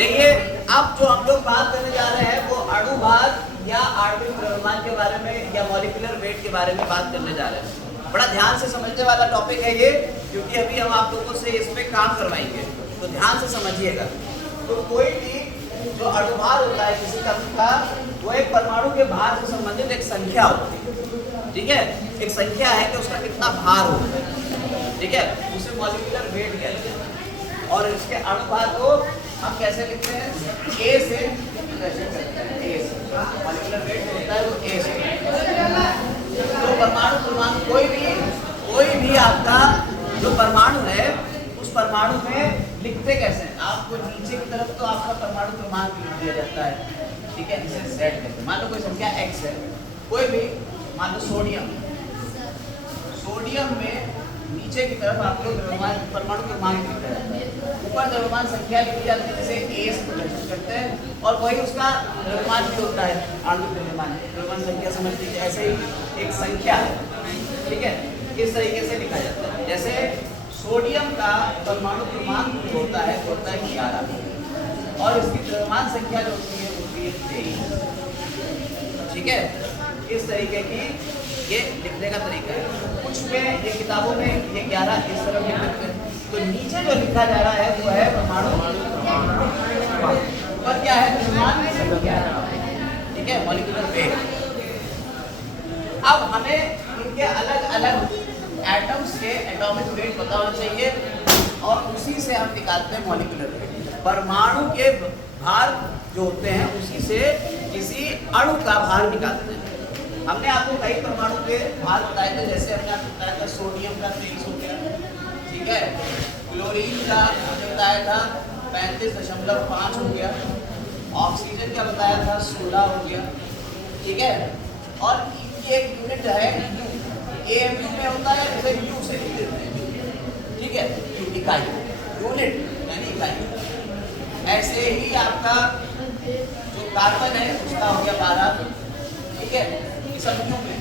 देखिए अब जो हम लोग बात करने जा रहे हैं वो अणुभार या आणविक द्रव्यमान के बारे में या मॉलिक्यूलर वेट के बारे में बात करने जा रहे हैं। बड़ा ध्यान से समझने वाला टॉपिक है ये, क्योंकि अभी हम आप लोगों से इस पे काम करवाएंगे, तो ध्यान से समझिएगा। तो कोई भी जो अणुभार होता है किसी तत्व का, वो एक परमाणु के भार से संबंधित एक संख्या होती है। ठीक है, एक संख्या है कि उसका कितना भार होता है। ठीक है, उसे मॉलिक्यूलर वेट कहते हैं। और इसके अणुभार को हम कैसे लिखते हैं? ए से रिप्रेजेंट करते हैं। ए से मॉलिक्यूलर वेट जो होता है वो ए से। तो परमाणु कोई भी आपका जो परमाणु है उस परमाणु में लिखते कैसे हैं? आपको नीचे की तरफ तो आपका परमाणु क्रमांक लिख दिया जाता है। ठीक है, जिसे Z कहते हैं। मान लो कोई संख्या x है, कोई भी, मान लो सोडियम में नीचे की तरफ आप लोग परमाणु क्रमांक लिखा जाता है, ऊपर द्रव्यमान संख्या लिखी जाती है जिसे A से प्रदर्शित करते हैं, और वही उसका द्रव्यमान भी होता है, आणविक द्रव्यमान संख्या समझ लीजिए। ऐसे ही एक संख्या है, ठीक है, इस तरीके से लिखा जाता है। जैसे सोडियम का परमाणु क्रमांक होता है 11, और इसकी द्रव्यमान संख्या जो होती है वो 23। ठीक है, इस तरीके की ये लिखने का तरीका है। कुछ में ये किताबों में ये 11 इस तरह लिख देते हैं। तो नीचे जो लिखा जा रहा है वो है परमाणु, ऊपर क्या है? द्रव्यमान संख्या। ठीक है, मॉलिक्यूलर वेट। अब हमें इनके अलग अलग एटम्स के एटॉमिक वेट पता होना चाहिए, और उसी से हम निकालते हैं मॉलिक्यूलर वेट। परमाणु के भार जो होते हैं उसी से किसी अणु का भार निकालते हैं। हमने आपको कई परमाणु के भार बताए थे, जैसे हमने आपको बताया था सोडियम का 23 हो गया। ठीक है, क्लोरीन का बताया था 35.5 हो गया। ऑक्सीजन का बताया था 16 हो गया। ठीक है, और इनकी एक यूनिट है AMU में होता है, जैसे U से लिख देते हैं। ठीक है, इकाई, यूनिट यानी इकाई। ऐसे ही आपका जो कार्बन है उसका हो गया 12। ठीक है, सब U में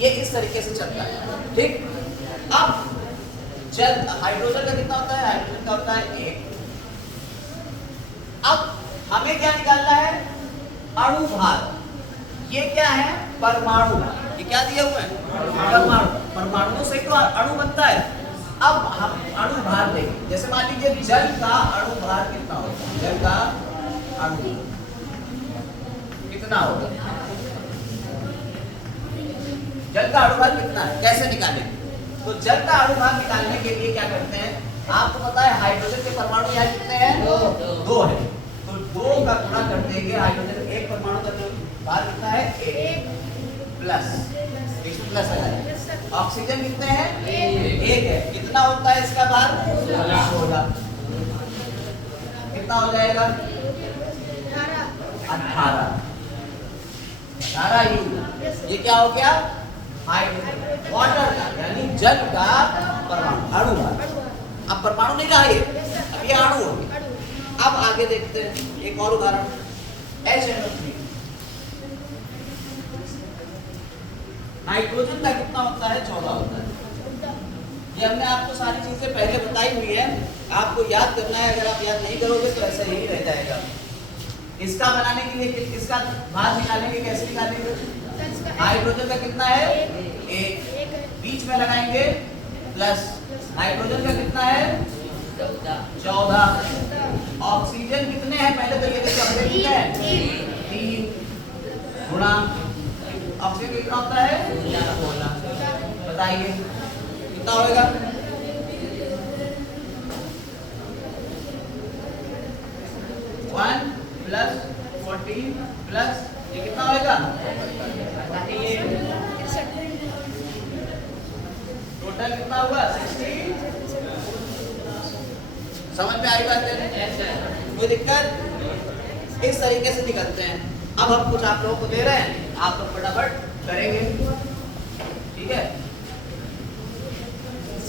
ये इस तरीके से चलता है। ठीक, अब जल हाइड्रोजन का कितना होता है? हाइड्रोजन का होता है 1। अब हमें क्या निकालना है? अणुभार। ये क्या है? परमाणु। ये क्या दिया हुआ है? परमाणु। परमाणुओं से तो अणु बनता है। अब हम अणुभार देखें। जैसे मान लीजिए जल का अणुभार कितना होता है? जल का अणु कितना होता है? जल का अणुभार कितना है? कैसे निकालेंगे? तो जल का अणुभार निकालने के लिए क्या करते हैं? आपको पता है हाइड्रोजन के परमाणु यहाँ कितने हैं? 2 है। तो 2 का गुणा कर देंगे हाइड्रोजन एक परमाणु का भार कितना है? 1 प्लस, इसमें प्लस है। ऑक्सीजन कितने हैं? 1 है। कितना होता है इसका भार? 16। कितना हो जाएगा? 18 U। ये क्या हो गया? हाइड्रोजन, वाटर का यानी जल का परमाणु, अणुभार। अब परमाणु नहीं रहा ये, अब ये अणु हो गया। अब आगे देखते हैं एक और उदाहरण, HNO3। नाइट्रोजन का कितना होता है? 14 होता है। ये हमने आपको सारी चीजें पहले बताई हुई है, आपको याद करना है। अगर आप याद नहीं करोगे तो ऐसा ही रह जाएगा। इसका बनाने के लिए, इसका भार निकालेंगे, कैसे निकालेंगे? हाइड्रोजन का कितना है? 1। बीच में लगाएंगे प्लस। नाइट्रोजन का कितना है? 14। ऑक्सीजन कितने हैं? पहले तो ये देखिए कितने हैं? 3 गुणा ऑक्सीजन कितना होता है? 16। बताइए कितना होगा? 1 प्लस 14 प्लस ये कितना होगा? टोटल कितना हुआ? 60। समझ में आई बात है? कोई दिक्कत? इस तरीके से निकलते हैं। अब हम कुछ आप लोगों को दे रहे हैं, आप लोग फटाफट करेंगे। ठीक है,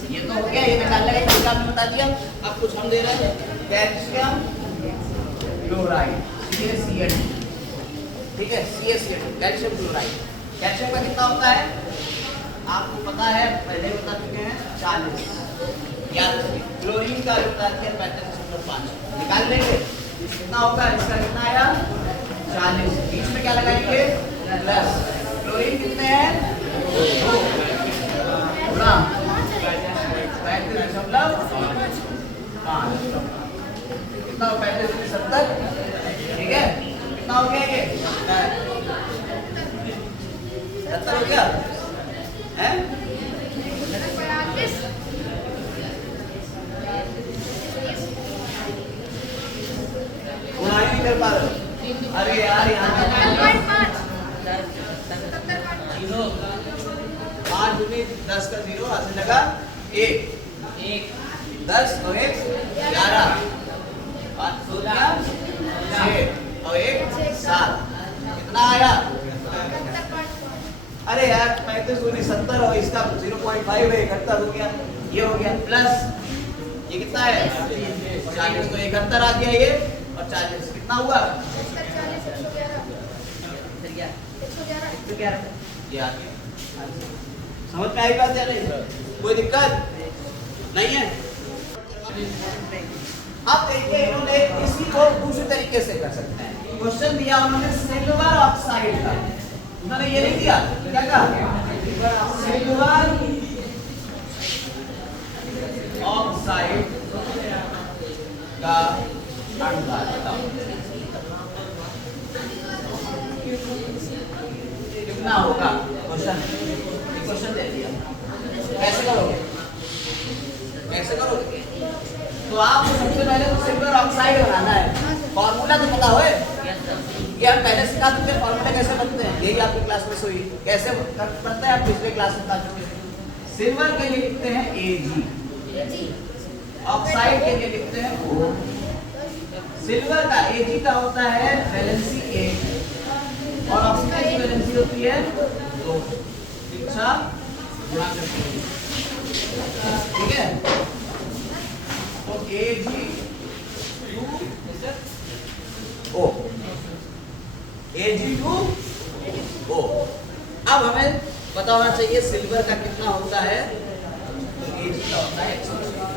ये तो हो गया, ये निकालने का तरीका हमने बता दिया। अब कुछ हम दे रहे हैं, कैल्शियम क्लोराइड, CaCl। ठीक है, CaCl, कैल्शियम क्लोराइड। कैल्शियम का कितना होता है? आपको पता है, पहले बता चुके हैं, 40। याद रखिए। क्लोरीन का होता है 35.5। निकाल लेंगे। कितना होगा, इसका कितना आया 40, बीच में क्या लगाएंगे प्लस, क्लोरीन कितने हैं 2 गुणा 35.5, कितना हो 35.70, ठीक है, कितना हो गया ये 70 हो गया है। नहीं कर पा रहे, अरे यार यहाँ 5 दूनी 10 का 0 हाथ से लगा 1 10 और 1 11 5 2 6 और 1 7, कितना आया, अरे यार 35 दूनी 70 और इसका 0.5 है, 71 हो गया, ये हो गया प्लस ये कितना है 40, तो 71 आ गया ये, और 40 कितना हुआ 111, ये आ गया। समझ में आई बात या नहीं, कोई दिक्कत नहीं है। अब देखिए इन्होंने इसी को दूसरे तरीके से कर सकते हैं, क्वेश्चन दिया उन्होंने सिल्वर ऑक्साइड का, उन्होंने ये नहीं दिया, क्या कहा सिल्वर ऑक्साइड का अनुपात बताओ कितना होगा, क्वेश्चन दे दिया, कैसे करोगे, कैसे करोगे, तो आपको सबसे पहले तो सिल्वर ऑक्साइड बनाना है, फॉर्मूला तो पता हो, ये हम पहले सिखा चुके हैं, फॉर्मूला कैसे बनते हैं, यही आपकी क्लास में हुई, कैसे बनते हैं आप पिछले क्लास में बता चुके हैं। सिल्वर के लिए लिखते हैं Ag, ऑक्साइड के लिए लिखते हैं O। सिल्वर का Ag का होता है वैलेंसी 1 और ऑक्सीजन की वैलेंसी होती है 2, अच्छा गुणा करते हैं, ठीक है, तो Ag2O, Ag2O। अब हमें पता होना चाहिए सिल्वर का कितना होता है, तो Ag का होता है 106,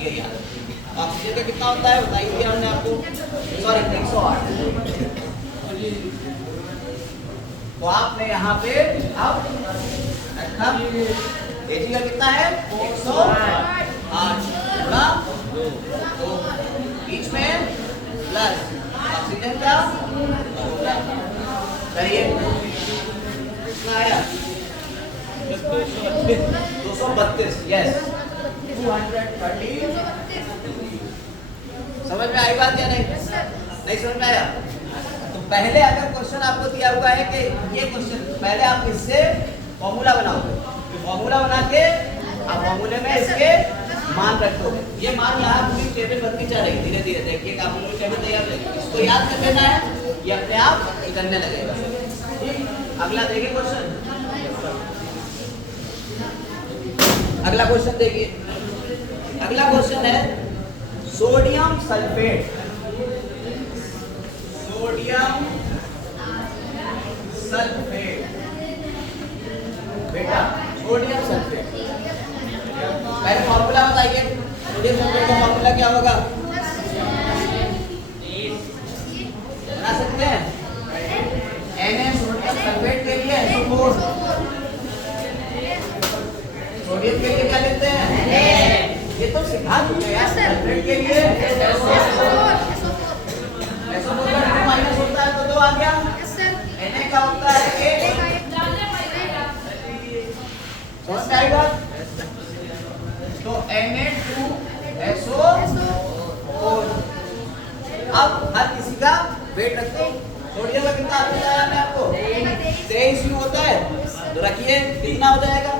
ये याद, ऑक्सीजन का कितना होता है बताइए दिया हमने आपको, सॉरी 108, तो आपने यहाँ पे अब रखा Ag का कितना है 108 गुणा 2, बीच में प्लस ऑक्सीजन का करिए कितना आया 232, यस 230, समझ में आई बात या नहीं, नहीं समझ में आया, तो पहले अगर क्वेश्चन आपको दिया हुआ है कि ये क्वेश्चन, पहले आप इससे फॉर्मूला बनाओगे, फॉर्मूला बना के आप फॉर्मूले में इसके मान रखोगे, ये मान यहाँ पूरी टेबल बनती जा रही, धीरे धीरे देखिएगा आप लोग टेबल तैयार करेंगे, इसको याद कर लेना है, ये अपने आप करने लगेगा, ठीक। अगला देखिए क्वेश्चन, अगला क्वेश्चन देखिए, अगला क्वेश्चन है सोडियम सल्फेट, सोडियम सल्फेट, बेटा सोडियम सल्फेट, पहले फॉर्मूला बताइए, सोडियम सल्फेट का फॉर्मूला क्या होगा, बता सकते हैं, Na सोडियम सल्फेट के लिए SO4, सोडियम के लिए क्या लेते हैं, ये तो सिखा चुके हैं, सल्फेट के लिए SO4 का 2 माइनस होता है तो 2 आ गया, Na का होता है 1, समझ में आई बात, तो Na2SO4, अब हर किसी का वेट रखते हो, सोडियम का कितना आता है मैं आपको 23 यूं होता है, तो रखिए कितना हो जाएगा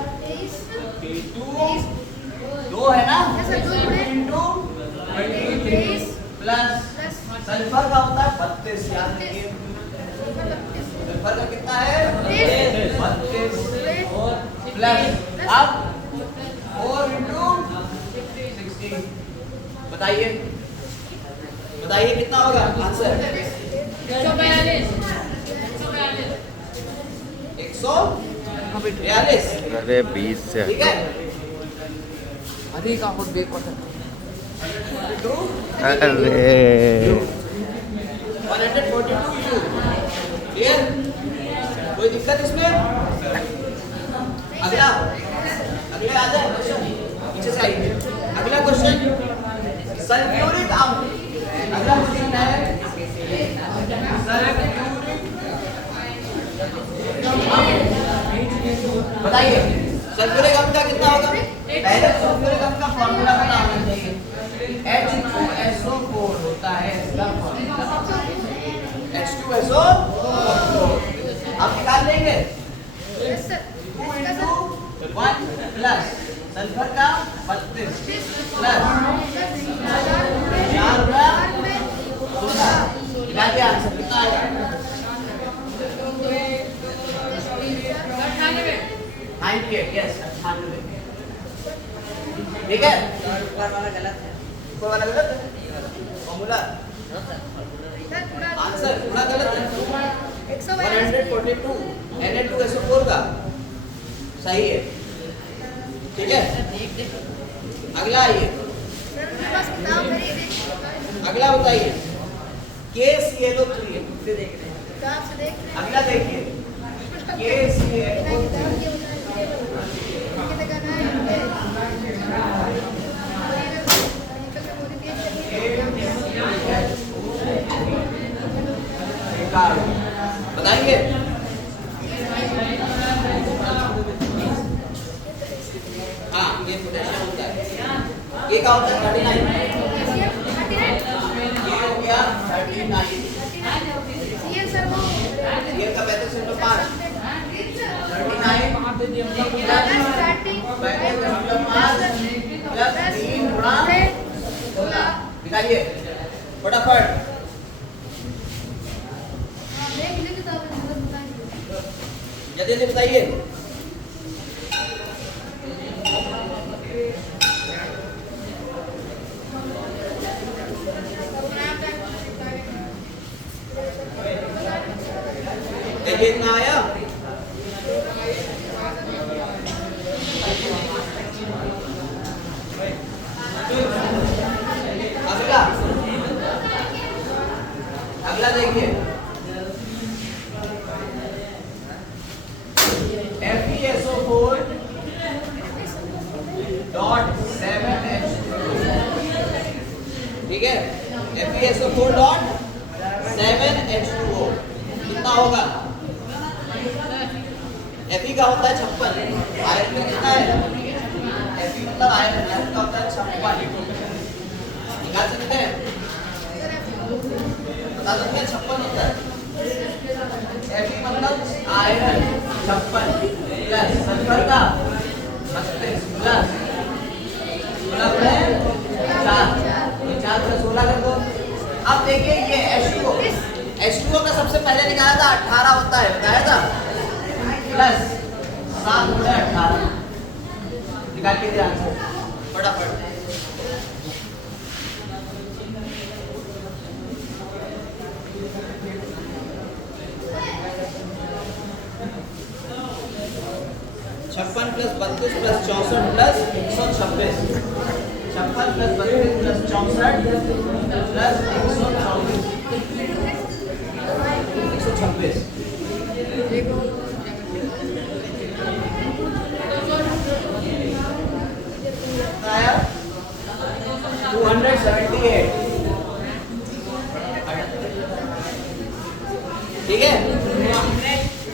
2 है ना, 2 23 प्लस सल्फर का होता है 32, याद रखिए सल्फर का कितना है 32 प्लस, अब 4 into 16, बताइए बताइए कितना होगा आंसर 142, अरे 20 से ठीक है, अधिक आउट बेक होता है। अरे 142 क्लियर, कोई दिक्कत इसमें? अगला अगले आ जाए क्वेश्चन, पीछे से आइए। अगला क्वेश्चन सल्फ्यूरिक अम्ल। अगला क्वेश्चन है सल्फ्यूरिक अम्ल। बताइए सल्फ्यूरिक अम्ल का कितना होगा? पहले सल्फ्यूरिक अम्ल का फॉर्मूला पता होना चाहिए। H2SO4 होता है इसका फॉर्मूला, H2SO4 आप निकाल लेंगे। 1 प्लस सल्फर का 32 प्लस 4 का 16, निकाल दिया आंसर कितना आएगा? 98, यस 98। ठीक है, ऊपर वाला गलत है, ऊपर वाला गलत है, फॉर्मूला आंसर पूरा गलत है। 142 Na2SO4 का सही है। ठीक है, अगला आइए, अगला बताइए KClO3। अगला देखिए KClO3 बताइए। हाँ ये पोटेशियम होता है, ये क्या होता है? 39, ये हो गया 39, ये का 35.5 प्लस 3 गुणा 16, निकालिए फटाफट। जल्दी जल्दी बताइए। ये इतना आया? अगला अगला देखिए FeSO4 डॉट 7H2O। ठीक है, FeSO4 डॉट 7H2O कितना होगा? Fe का होता है 56, आयरन का कितना है? Fe मतलब आयरन का होता है 56, निकाल सकते हैं, बता सकते हैं 56 होता है। Fe मतलब आयरन 56 प्लस सल्फर का 32 प्लस 16 है 4, ये 4 प्लस 16 कर दो। अब देखिए ये H2O का सबसे पहले निकाला था 18 होता है, बताया था, प्लस 7 गुणा 18, निकाल के दिया आंसर फटाफट। छप्पन plus 32 plus 64 plus 126, 56 plus 32 plus 64 plus 126 आया 278। ठीक है,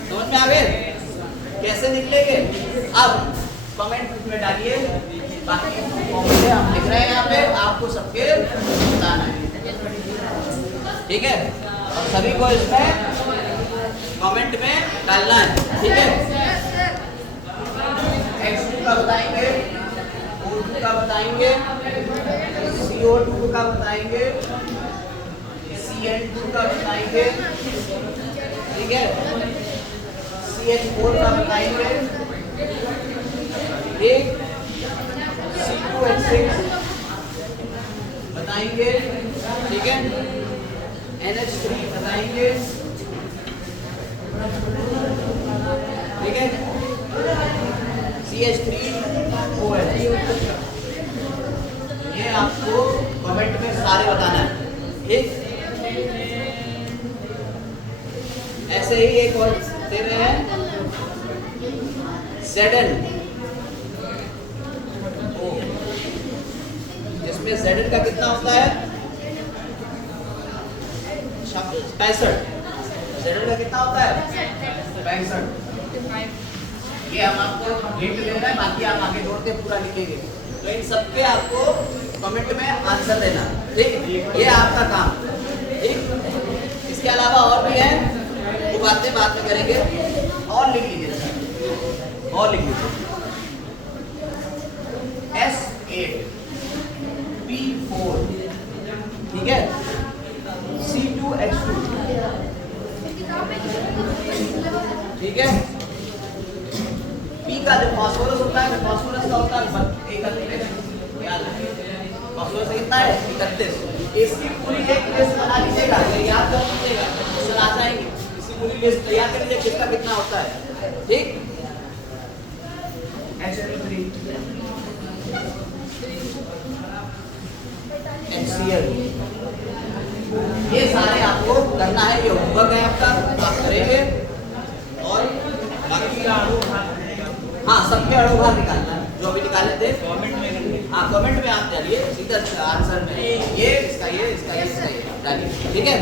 समझ में आ गए कैसे निकलेंगे? अब कमेंट में डालिए, बाकी फॉर्मूले हम लिख रहे हैं यहाँ पे, आपको सबके बताना है। ठीक है, और सभी को इसमें कमेंट में डालना है। ठीक है, H2 का बताएंगे, O2 का बताएंगे, CO2 का बताएंगे, Cl2 का बताएंगे, ठीक है, CH4 का बताएंगे, एक C2H6 बताएंगे, ठीक है, NH3 बताएंगे, ठीक है, CH3OH, ये आपको सारे बताना है, ठीक। ऐसे ही एक और दे रहे हैं Zn, जिसमें Zn का कितना होता है 65। Zn का कितना होता है 65। ये हम आपको हिंट दे रहे हैं, बाकी आप आगे जोड़ के पूरा लिखेंगे। तो इन सबके आपको कमेंट में आंसर देना, ठीक। ये आपका काम, ठीक। इसके अलावा और भी है, वो बातें बाद में करेंगे। और लिख लीजिए सर, और लिख लीजिए S8 P4, ठीक है, C2H2, ठीक है। P का जो फास्फोरस होता है, फास्फोरस का होता है 31, फास्फोरस कितना है 31। इसकी पूरी एक लिस्ट बना लीजिएगा, याद कर लीजिएगा, क्वेश्चन आ जाएंगे। इसकी पूरी लिस्ट तैयार कर लीजिए किसका कितना होता है, ठीक। HCl, HCl, ये सारे आपको करना है, ये होमवर्क है आपका, आप करेंगे। और बाकी हाँ, सबके अणु भार निकालना है जो अभी निकाले थे कमेंट में। हाँ, कमेंट में आप डालिए सीधा आंसर में, ये इसका ये इसका ये इसका ये डालिए, ठीक है।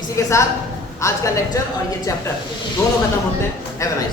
इसी के साथ आज का लेक्चर और ये चैप्टर दोनों खत्म होते हैं। Have a nice day.